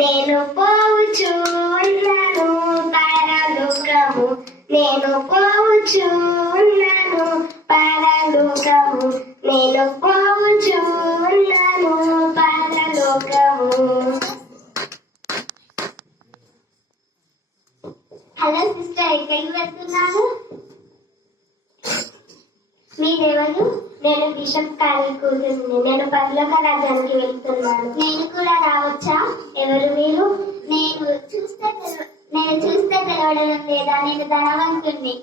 నేను పోవచ్చు ఉన్నాను పరలోకము, నేను పోవచ్చు ఉన్నాను పరలోకము, నేను పోవచ్చు ఉన్నాను పరలోకము. హలో సిస్టర్, ఎక్కడికి వెళ్తున్నాను? మీరెవరు? నేను బిషప్ గారి కూతురిని. నేను పరలోక రాజ్యానికి వెళ్తున్నాను. నేను కూడా రావచ్చా? ఎవరు మీరు? నేను చూస్తే తెలవడం లేదా? నేను ధనవంతుణ్ణి.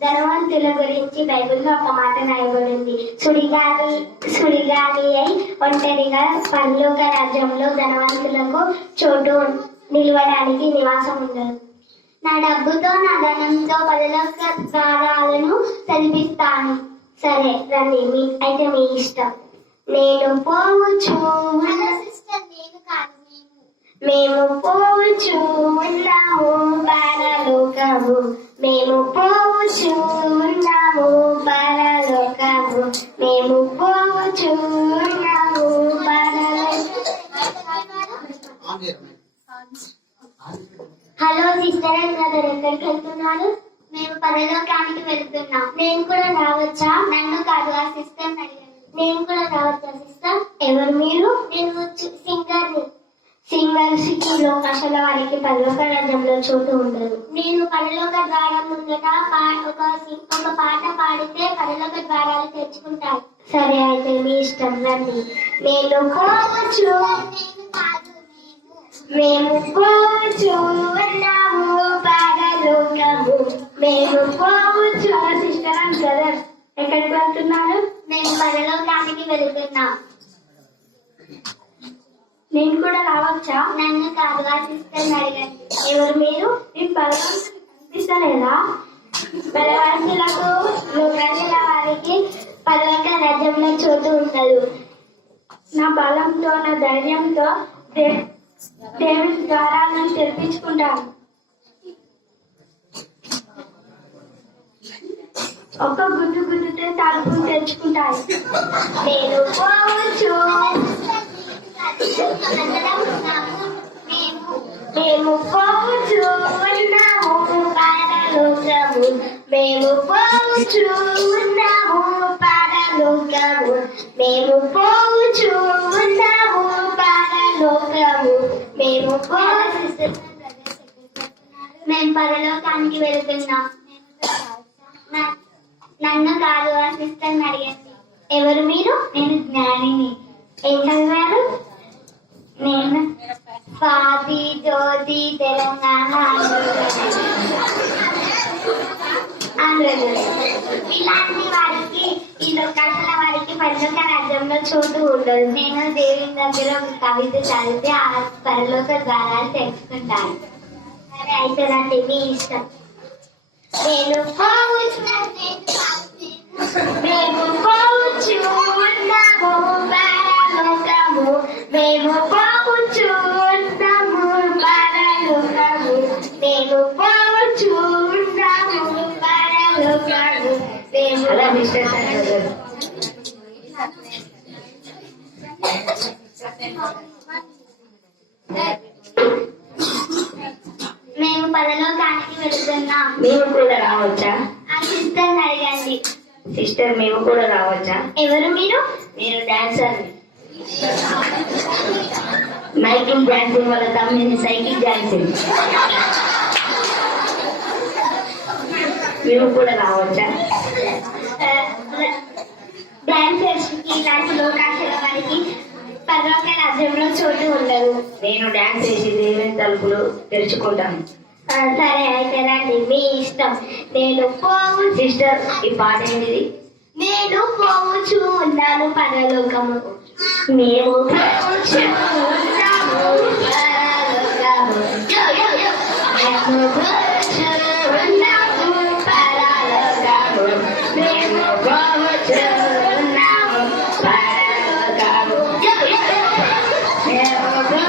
ధనవంతుల గురించి బైబిల్లో ఒక మాట రాయబడింది. సుడిగాలి అయి ఒంటరిగా పరలోక రాజ్యంలో ధనవంతులకు చోటు నిలవడానికి నివాసం ఉండదు. నా డబ్బుతో నా ధనంతో పరలోక ద్వారాలను తెరిపిస్తాను. సరే రండి, అయితే మీ ఇష్టం. నేను పోవచ్చు, మేము పోవచ్చు ఉన్నాము పరలోకము, మేము పోవచ్చు ఉన్నాము పరలోకము, మేము పోవచ్చు ఉన్నాము పరలోకము. హలో సిస్టర్ అండ్ బ్రదర్, ఎక్కడికి వెళ్తున్నారు? మేము పరలోకానికి వెళ్తున్నాం. నేను కూడా రావచ్చా? నన్ను కాదు, ఆ సిస్టర్ అడిగాను. నేను కూడా రావచ్చా సిస్టర్? ఎవరు మీరు? నేను సింగర్ని. సింగర్స్ కి లోకాశాల వారికి పరలోక రాజ్యంలో చోటు ఉండదు. నేను పరలోక ద్వారం ముందట ఒక పాట పాడితే పరలోక ద్వారాలు తెచ్చుకుంటాను. సరే అయితే మీ ఇష్టం, రండి. నేను పోవచ్చు, మేము పోవచ్చు ఉన్నాము పరలోకము, మేము పోవచ్చు. సిస్టర్ అండ్ బ్రదర్, ఎక్కడికి వెళ్తున్నారు? మేము పరలోకానికి వెళ్తున్నాం. నేను కూడా రావచ్చా? నన్ను కాదు, ఆ సిస్టర్ అడగండి. ఎవరు మీరు? మీ పరలోకం కనిపిస్తలేదా? బలవంతులకు లోకాల వారికి పరలోక రాజ్యంలో చోటు ఉండదు. నా బలంతో నా ధైర్యంతో దేవుని ద్వారా నేను తెరిపించుకుంటాను. ఒక గుద్దుతే తలుపును తెచ్చుకుంటాను. నేను పోవచ్చు, మేము పోవచ్చు ఉన్నాము పరలోకము, మేము పోవచ్చు ఉన్నాము పరలోకము, మేము పోవచ్చు ఉన్నాము పరలోకము, మేము పోవచ్చు. మేము పరలోకానికి వెళ్తున్నాం. నన్ను కాదు, ఆ సిస్టర్ అడిగండి. ఎవరు మీరు? నేను జ్ఞానిని. ఏం చదివారు? నేను స్వాతి, జ్యోతి, తెలంగాణ, ఇలాంటి వారికి, ఈ లోకాల వారికి పరలోక రాజ్యంలో చోటు ఉండదు. నేను దేవుని దగ్గర ఒక కవిత చదివితే ఆ పరలోక ద్వారాలు తెలుసుకుంటాను. సరే అయితే రండి, మీ ఇష్టం. నేను పోవచ్చు, మేము పోవచ్చు ఉన్నాము పరలోకము, మేము పోవచ్చు ఉన్నాము పరలోకము, మేము పోవచ్చు ఉన్నాము పరలోకము, మేము మేము పరలోకానికి వెళ్తున్నాం. మేము కూడా రావచ్చా? ఆ సిస్టర్ అడగండి. సిస్టర్, మేము కూడా రావచ్చా? ఎవరు మీరు? నేను డాన్సర్. మైకిల్ డాన్సింగ్ వల్ల తమ్మిని సైకిల్ డాన్సింగ్. మేము కూడా రావచ్చా? డాన్సర్స్ కి ఇలాంటి లోకాశాల వారికి పరలోక రాజ్యంలో చోటు ఉండదు. నేను డాన్స్ చేసి దేవుని తలుపులు తెరుచుకుంటాను. సరే అయితే రండి, మీ ఇష్టం. నేను పోవు. సిస్టర్, ఈ పాట ఏంటిది? నేను పోవచ్చు ఉన్నాను పరలోకము, మేము పోవచ్చు ఉన్నాము పరలోకము, మేము పోవచ్చు ఉన్నాము పరలోకము, మేము పోవచ్చు ఉన్నాము పరలోకము, మేము పోవచ్చు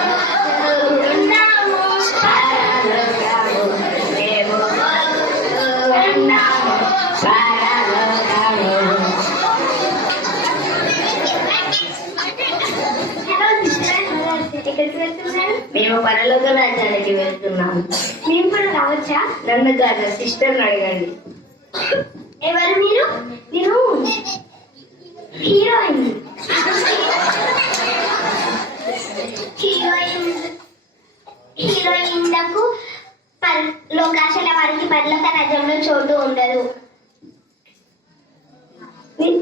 ఉన్నాము పరలోకము, మేము పోవచ్చు ఉన్నాము పరలోకము. ఎక్కడికి వెళ్తున్నారు? పరలోక రాజ్యానికి వెళ్తున్నాము. మేము కూడా రావచ్చా? నన్ను కాదు, సిస్టర్ని అడగండి. ఎవరు మీరు? నేను హీరోయిన్. హీరోయిన్లకు లోకాశల వారికి పరలోక రాజ్యంలో చోటు ఉండదు.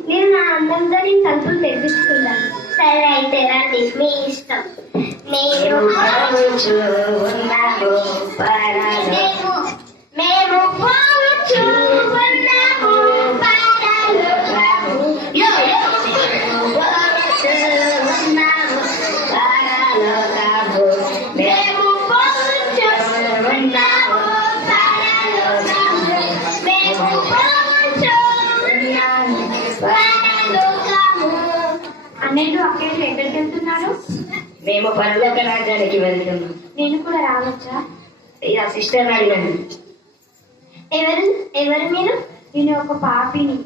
నేను నా అందంతో నేను తలుపులు తెప్పించుకుంటాను. సరే అయితే రండి, మీ ఇష్టం. మేము మేము పోవచ్చు ఉన్నాము పరలోకము. మేము పోవచ్చు ఉన్నాము పరలోకము. మేము పోవచ్చు ఉన్నాము పరలోకము. అన్నయ్య అక్కడికి ఎక్కడికి వెళ్తున్నారు? మేము పరలోక రాజ్యానికి వెళ్తున్నాం. నేను కూడా రావచ్చా? ఇక సిస్టర్ అడిగండి. ఎవరు మీరు? నేను ఒక పాపిని.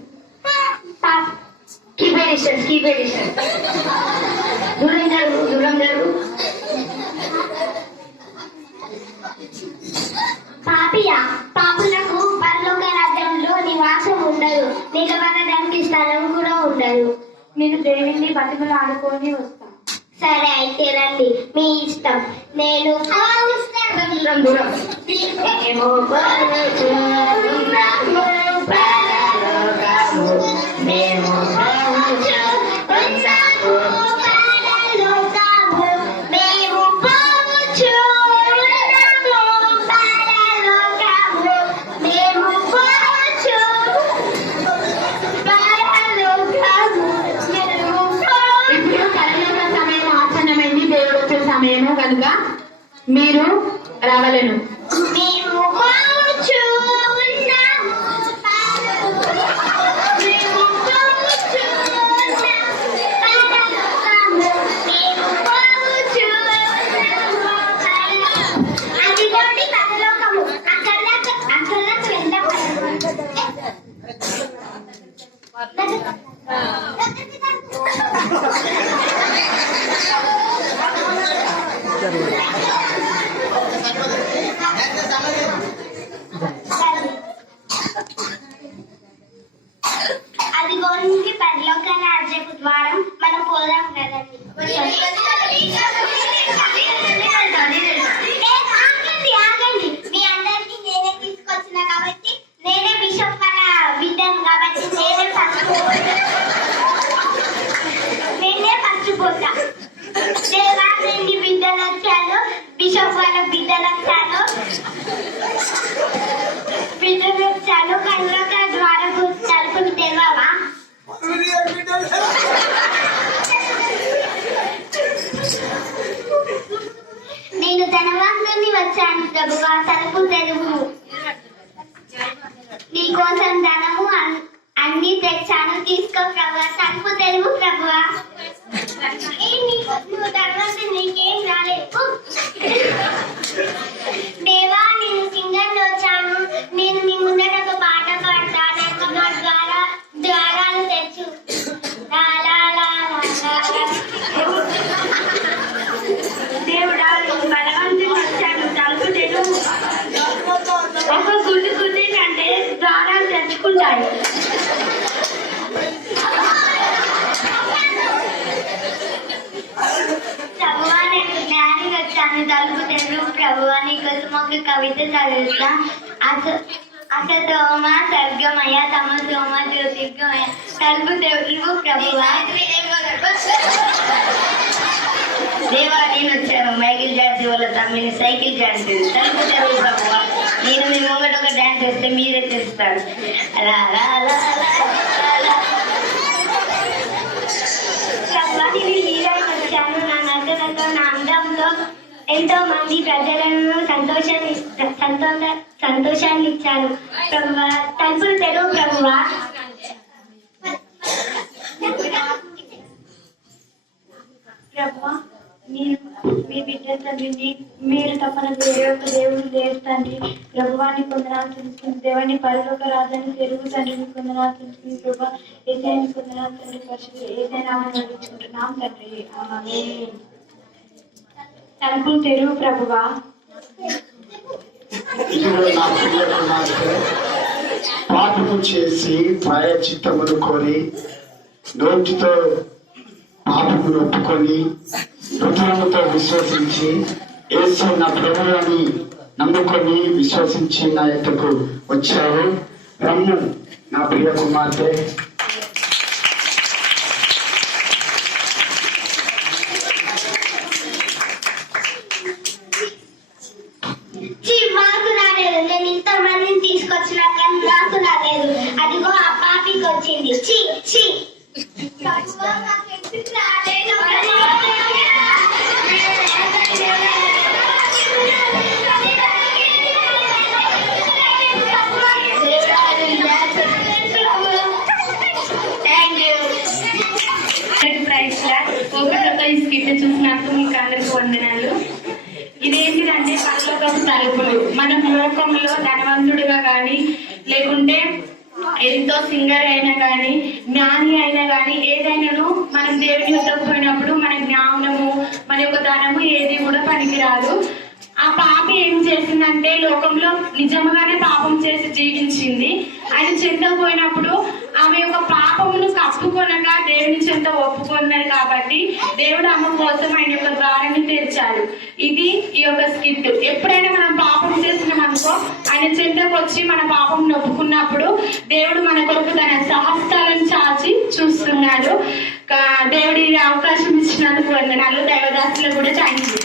దూరం జరుగు. పాపియా? పాపులకు పరలోక రాజ్యంలో నివాసం ఉండదు, నిలబడడానికి స్థలం కూడా ఉండదు. నేను దేవుని బతుకులు ఆడుకొని వస్తాను. సరే అయితే రండి, మీ ఇష్టం. నేను దూరం మేము సమయము కనుక మీరు రావలేను. అదిగోనికి పరలోక రాజ్యపు ద్వారం. మనం పోదాం కదండి. ఆగండి, మీ అందరికి నేనే తీసుకొచ్చిన కాబట్టి, నేనే బిషప్ వాళ్ళ బిడ్డను కాబట్టి నేనే పచ్చిపోతా. దేవా, నేను బిడ్డలు వచ్చాను, బిషప్ వాళ్ళ బిడ్డలు వచ్చాను, బిడ్డలు వచ్చాను. పరలోక ద్వారపు తలుపులు తెరవవా? నేను ధనవంతుని వచ్చాను ప్రభువా, తలుపు తెరువు. నీ కోసం ధనము అన్ని తెచ్చాను, తీసుకో ప్రభువా, తలుపు తెరువు ప్రభువా. నువ్వు ధనవంతుని, నీకేం రాలేదు. దేవా, నేను సింగర్ని వచ్చాను, నేను మీ ముందట ఒక పాట పాడతాను, ద్వారాలు తెచ్చు. దేవుడా, నేను బలవంతుని వచ్చాను, తలుపు తెరువు. ఒక గుడ్డి కంటే ద్వారాలు తెచ్చుకుంటాయి. ప్రభువా, నేను జ్ఞానికి వచ్చాను, తలుపు తెరువు ప్రభువా. నీకోసం ఒక కవిత చదువుతా. అసతోమ సర్గమయ తమసోమ జ్యోతిర్గమయ, తలుపు తెరువు ప్రభువా. దేవా, నేను వచ్చాను మైకిల్ జాక్సన్ వాళ్ళ తమ్మిని సైకిల్ డాన్స్, తలుపు తెరువు ప్రభువా. నేను మీ ముంగట ఒక డాన్స్ వేస్తే మీరే చేస్తారు. ప్రభువా, నేను హీరోయిన్ వచ్చాను, నా నటనతో నా అందంతో ఎంతో మంది ప్రజలను సంతోషాన్ని ఇచ్చాను ప్రభువా. తలుపులు తెరువు ప్రభువా. ప్రభువా, నేను మీ బిడ్డ తండ్రిని, మీరు తప్పన వేరే ఒక దేవుడు లేరు తండ్రి. ప్రభువాన్ని కొందనాలు తెలుసుకుని దేవాన్ని పరలోక రాజాన్ని తెలుగు తండ్రిని కొందనాలు తెలుసుకుని ప్రభా ఏదైనా కొందనాలు తండ్రి పరిశుద్ధి ఏదైనా నడిచుకుంటున్నాం తండ్రి. ఆమేన్. తలుపులు తెరువు ప్రభువా. ఇదిగో నా ప్రియ కుమార్తె, పాపము చేసి ప్రాయచిత్తమును కోరి నోటితో పాపమును ఒప్పుకొని హృదయముతో విశ్వసించి యేసు నా ప్రభువు అని నమ్ముకొని విశ్వసించి నా యొద్దకు వచ్చావు. రమ్ము నా ప్రియ కుమార్తె. మాకు రాలేదు. నేను ఇంతమందిని తీసుకొచ్చినా కానీ నాకు రాలేదు. అదిగో ఆ పాపికి వచ్చింది. చి చి ఈ స్కిట్ చూసినందుకు మీకు అందరికి వందనాలు. ఇదేంటిదంటే పరలోకపు తలుపులు. మనం లోకంలో ధనవంతుడిగా కానీ లేకుంటే ఎంతో సింగర్ అయినా కానీ జ్ఞాని అయినా కానీ ఏదైనాను మనం దేవుని యొద్దకు పోయినప్పుడు మన జ్ఞానము మన యొక్క ధనము ఏది కూడా పనికిరాదు. ఆ పాపి ఏం చేసిందంటే లోకంలో నిజంగానే పాపం చేసి జీవించింది. ఆయన చెంత పోయినప్పుడు ఆమె యొక్క పాపమును కప్పుకొనక దేవుని చెంత ఒప్పుకున్నది కాబట్టి దేవుడు ఆమె కోసం ఆయన యొక్క ద్వారాన్ని తెరిచాడు. ఇది ఈ యొక్క స్కిట్. ఎప్పుడైనా మనం పాపం చేసినాం అనుకో ఆయన చెంతకు వచ్చి మన పాపం ఒప్పుకున్నప్పుడు దేవుడు మన కొరకు తన సహస్తాలను చాచి చూస్తున్నాడు. దేవుడి అవకాశం ఇచ్చినందుకు వందనాలు. దైవదాసులకు కూడా థ్యాంక్ యూ.